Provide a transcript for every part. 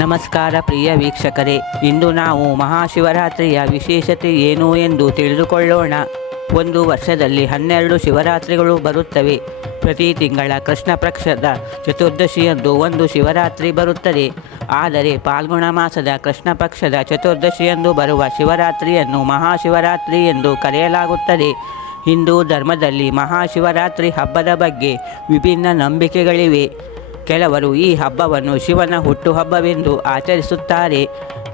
ನಮಸ್ಕಾರ ಪ್ರಿಯ ವೀಕ್ಷಕರೇ, ಇಂದು ನಾವು ಮಹಾಶಿವರಾತ್ರಿಯ ವಿಶೇಷತೆ ಏನು ಎಂದು ತಿಳಿದುಕೊಳ್ಳೋಣ. ಒಂದು ವರ್ಷದಲ್ಲಿ 12 ಶಿವರಾತ್ರಿಗಳು ಬರುತ್ತವೆ. ಪ್ರತಿ ತಿಂಗಳ ಕೃಷ್ಣ ಪಕ್ಷದ ಚತುರ್ದಶಿಯಂದು ಒಂದು ಶಿವರಾತ್ರಿ ಬರುತ್ತದೆ. ಆದರೆ ಫಾಲ್ಗುಣ ಮಾಸದ ಕೃಷ್ಣ ಪಕ್ಷದ ಚತುರ್ದಶಿಯಂದು ಬರುವ ಶಿವರಾತ್ರಿಯನ್ನು ಮಹಾಶಿವರಾತ್ರಿ ಎಂದು ಕರೆಯಲಾಗುತ್ತದೆ. ಹಿಂದೂ ಧರ್ಮದಲ್ಲಿ ಮಹಾಶಿವರಾತ್ರಿ ಹಬ್ಬದ ಬಗ್ಗೆ ವಿಭಿನ್ನ ನಂಬಿಕೆಗಳಿವೆ. ಕೆಲವರು ಈ ಹಬ್ಬವನ್ನು ಶಿವನ ಹುಟ್ಟುಹಬ್ಬವೆಂದು ಆಚರಿಸುತ್ತಾರೆ.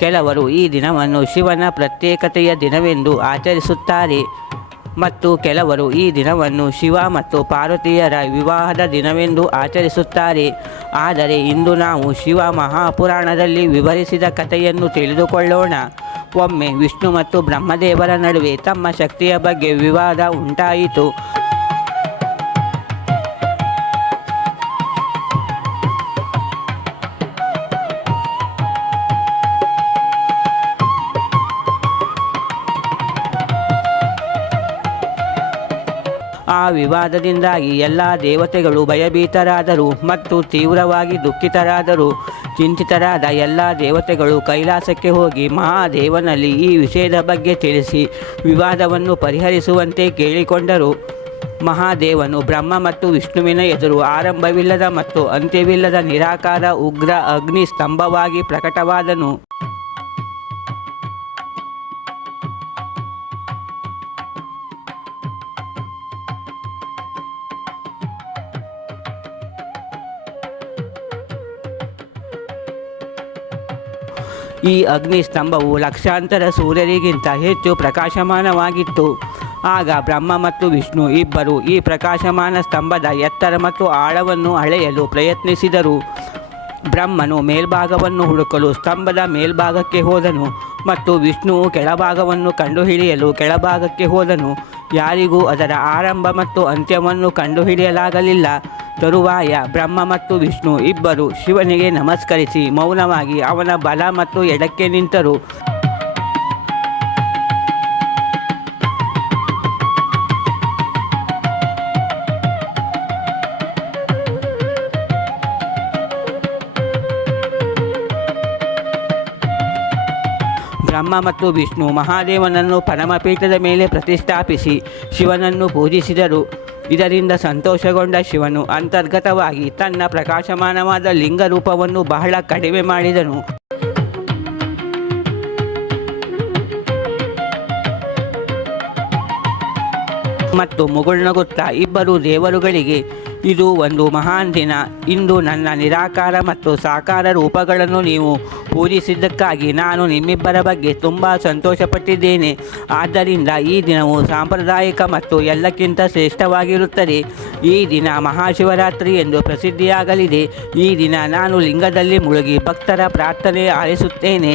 ಕೆಲವರು ಈ ದಿನವನ್ನು ಶಿವನ ಪ್ರತ್ಯೇಕತೆಯ ದಿನವೆಂದು ಆಚರಿಸುತ್ತಾರೆ ಮತ್ತು ಕೆಲವರು ಈ ದಿನವನ್ನು ಶಿವ ಮತ್ತು ಪಾರ್ವತಿಯರ ವಿವಾಹದ ದಿನವೆಂದು ಆಚರಿಸುತ್ತಾರೆ. ಆದರೆ ಇಂದು ನಾವು ಶಿವ ಮಹಾಪುರಾಣದಲ್ಲಿ ವಿವರಿಸಿದ ಕಥೆಯನ್ನು ತಿಳಿದುಕೊಳ್ಳೋಣ. ಒಮ್ಮೆ ವಿಷ್ಣು ಮತ್ತು ಬ್ರಹ್ಮದೇವರ ನಡುವೆ ತಮ್ಮ ಶಕ್ತಿಯ ಬಗ್ಗೆ ವಿವಾದ ಉಂಟಾಯಿತು. ಆ ವಿವಾದದಿಂದಾಗಿ ಎಲ್ಲ ದೇವತೆಗಳು ಭಯಭೀತರಾದರು ಮತ್ತು ತೀವ್ರವಾಗಿ ದುಃಖಿತರಾದರು. ಚಿಂತಿತರಾದ ಎಲ್ಲ ದೇವತೆಗಳು ಕೈಲಾಸಕ್ಕೆ ಹೋಗಿ ಮಹಾದೇವನಲ್ಲಿ ಈ ವಿಷಯದ ಬಗ್ಗೆ ತಿಳಿಸಿ ವಿವಾದವನ್ನು ಪರಿಹರಿಸುವಂತೆ ಕೇಳಿಕೊಂಡರು. ಮಹಾದೇವನು ಬ್ರಹ್ಮ ಮತ್ತು ವಿಷ್ಣುವಿನ ಎದುರು ಆರಂಭವಿಲ್ಲದ ಮತ್ತು ಅಂತ್ಯವಿಲ್ಲದ ನಿರಾಕಾರ ಉಗ್ರ ಅಗ್ನಿ ಸ್ತಂಭವಾಗಿ ಪ್ರಕಟವಾದನು. ಈ ಅಗ್ನಿ ಸ್ತಂಭವು ಲಕ್ಷಾಂತರ ಸೂರ್ಯರಿಗಿಂತ ಹೆಚ್ಚು ಪ್ರಕಾಶಮಾನವಾಗಿತ್ತು. ಆಗ ಬ್ರಹ್ಮ ಮತ್ತು ವಿಷ್ಣು ಇಬ್ಬರು ಈ ಪ್ರಕಾಶಮಾನ ಸ್ತಂಭದ ಎತ್ತರ ಮತ್ತು ಆಳವನ್ನು ಅಳೆಯಲು ಪ್ರಯತ್ನಿಸಿದರು. ಬ್ರಹ್ಮನು ಮೇಲ್ಭಾಗವನ್ನು ಹುಡುಕಲು ಸ್ತಂಭದ ಮೇಲ್ಭಾಗಕ್ಕೆ ಹೋದನು ಮತ್ತು ವಿಷ್ಣುವು ಕೆಳಭಾಗವನ್ನು ಕಂಡುಹಿಡಿಯಲು ಕೆಳಭಾಗಕ್ಕೆ ಹೋದನು. ಯಾರಿಗೂ ಅದರ ಆರಂಭ ಮತ್ತು ಅಂತ್ಯವನ್ನು ಕಂಡುಹಿಡಿಯಲಾಗಲಿಲ್ಲ. ತರುವಾಯ ಬ್ರಹ್ಮ ಮತ್ತು ವಿಷ್ಣು ಇಬ್ಬರು ಶಿವನಿಗೆ ನಮಸ್ಕರಿಸಿ ಮೌನವಾಗಿ ಅವನ ಬಲ ಮತ್ತು ಎಡಕ್ಕೆ ನಿಂತರು. ಬ್ರಹ್ಮ ಮತ್ತು ವಿಷ್ಣು ಮಹಾದೇವನನ್ನು ಪರಮಪೀಠದ ಮೇಲೆ ಪ್ರತಿಷ್ಠಾಪಿಸಿ ಶಿವನನ್ನು ಪೂಜಿಸಿದರು. ಇದರಿಂದ ಸಂತೋಷಗೊಂಡ ಶಿವನು ಅಂತರ್ಗತವಾಗಿ ತನ್ನ ಪ್ರಕಾಶಮಾನವಾದ ಲಿಂಗ ರೂಪವನ್ನು ಬಹಳ ಕಡಿಮೆ ಮಾಡಿದನು. ಮತ್ತು ಮುಗುಳ್ನಗುತ್ತಾ ಇಬ್ಬರು ದೇವರುಗಳಿಗೆ, ಇದು ಒಂದು ಮಹಾನ್ ದಿನ. ಇಂದು ನನ್ನ ನಿರಾಕಾರ ಮತ್ತು ಸಾಕಾರ ರೂಪಗಳನ್ನು ನೀವು ಪೂಜಿಸಿದ್ದಕ್ಕಾಗಿ ನಾನು ನಿಮ್ಮಿಬ್ಬರ ಬಗ್ಗೆ ತುಂಬ ಸಂತೋಷಪಟ್ಟಿದ್ದೇನೆ. ಆದ್ದರಿಂದ ಈ ದಿನವು ಸಾಂಪ್ರದಾಯಿಕ ಮತ್ತು ಎಲ್ಲಕ್ಕಿಂತ ಶ್ರೇಷ್ಠವಾಗಿರುತ್ತದೆ. ಈ ದಿನ ಮಹಾಶಿವರಾತ್ರಿ ಎಂದು ಪ್ರಸಿದ್ಧಿಯಾಗಲಿದೆ. ಈ ದಿನ ನಾನು ಲಿಂಗದಲ್ಲಿ ಮುಳುಗಿ ಭಕ್ತರ ಪ್ರಾರ್ಥನೆ ಆಲಿಸುತ್ತೇನೆ.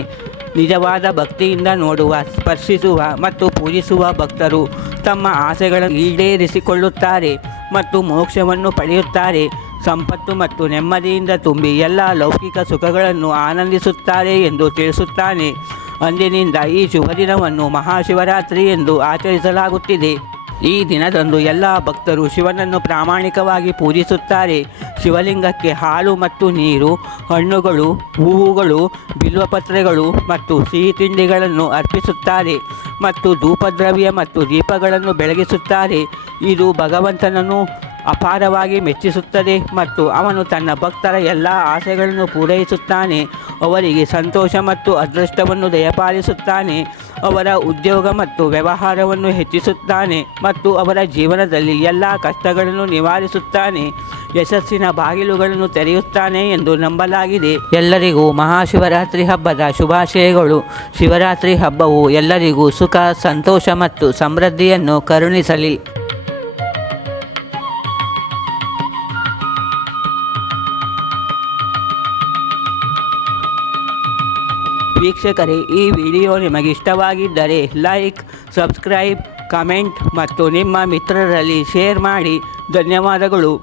ನಿಜವಾದ ಭಕ್ತಿಯಿಂದ ನೋಡುವ, ಸ್ಪರ್ಶಿಸುವ ಮತ್ತು ಪೂಜಿಸುವ ಭಕ್ತರು ತಮ್ಮ ಆಸೆಗಳನ್ನು ಈಡೇರಿಸಿಕೊಳ್ಳುತ್ತಾರೆ ಮತ್ತು ಮೋಕ್ಷವನ್ನು ಪಡೆಯುತ್ತಾರೆ. ಸಂಪತ್ತು ಮತ್ತು ನೆಮ್ಮದಿಯಿಂದ ತುಂಬಿ ಎಲ್ಲ ಲೌಕಿಕ ಸುಖಗಳನ್ನು ಆನಂದಿಸುತ್ತಾರೆ ಎಂದು ತಿಳಿಸುತ್ತಾನೆ. ಅಂದಿನಿಂದ ಈ ಶುಭ ದಿನವನ್ನು ಮಹಾಶಿವರಾತ್ರಿ ಎಂದು ಆಚರಿಸಲಾಗುತ್ತಿದೆ. ಈ ದಿನದಂದು ಎಲ್ಲ ಭಕ್ತರು ಶಿವನನ್ನು ಪ್ರಾಮಾಣಿಕವಾಗಿ ಪೂಜಿಸುತ್ತಾರೆ. ಶಿವಲಿಂಗಕ್ಕೆ ಹಾಲು ಮತ್ತು ನೀರು, ಹಣ್ಣುಗಳು, ಹೂವುಗಳು, ಬಿಲ್ವಪತ್ರೆಗಳು ಮತ್ತು ಸಿಹಿ ತಿಂಡಿಗಳನ್ನು ಅರ್ಪಿಸುತ್ತಾರೆ ಮತ್ತು ಧೂಪದ್ರವ್ಯ ಮತ್ತು ದೀಪಗಳನ್ನು ಬೆಳಗಿಸುತ್ತಾರೆ. ಇದು ಭಗವಂತನನ್ನು ಅಪಾರವಾಗಿ ಮೆಚ್ಚಿಸುತ್ತದೆ ಮತ್ತು ಅವನು ತನ್ನ ಭಕ್ತರ ಎಲ್ಲ ಆಸೆಗಳನ್ನು ಪೂರೈಸುತ್ತಾನೆ. ಅವರಿಗೆ ಸಂತೋಷ ಮತ್ತು ಅದೃಷ್ಟವನ್ನು ದಯಪಾಲಿಸುತ್ತಾನೆ. ಅವರ ಉದ್ಯೋಗ ಮತ್ತು ವ್ಯವಹಾರವನ್ನು ಹೆಚ್ಚಿಸುತ್ತಾನೆ ಮತ್ತು ಅವರ ಜೀವನದಲ್ಲಿ ಎಲ್ಲ ಕಷ್ಟಗಳನ್ನು ನಿವಾರಿಸುತ್ತಾನೆ. ಯಶಸ್ಸಿನ ಬಾಗಿಲುಗಳನ್ನು ತೆರೆಯುತ್ತಾನೆ ಎಂದು ನಂಬಲಾಗಿದೆ. ಎಲ್ಲರಿಗೂ ಮಹಾಶಿವರಾತ್ರಿ ಹಬ್ಬದ ಶುಭಾಶಯಗಳು. ಶಿವರಾತ್ರಿ ಹಬ್ಬವು ಎಲ್ಲರಿಗೂ ಸುಖ, ಸಂತೋಷ ಮತ್ತು ಸಮೃದ್ಧಿಯನ್ನು ಕರುಣಿಸಲಿ. ವೀಕ್ಷಕರೇ, ಈ ವಿಡಿಯೋ ನಿಮಗೆ ಇಷ್ಟವಾಗಿದ್ದರೆ ಲೈಕ್, ಸಬ್ಸ್ಕ್ರೈಬ್, ಕಮೆಂಟ್ ಮತ್ತು ನಿಮ್ಮ ಮಿತ್ರರಲ್ಲಿ ಶೇರ್ ಮಾಡಿ. ಧನ್ಯವಾದಗಳು.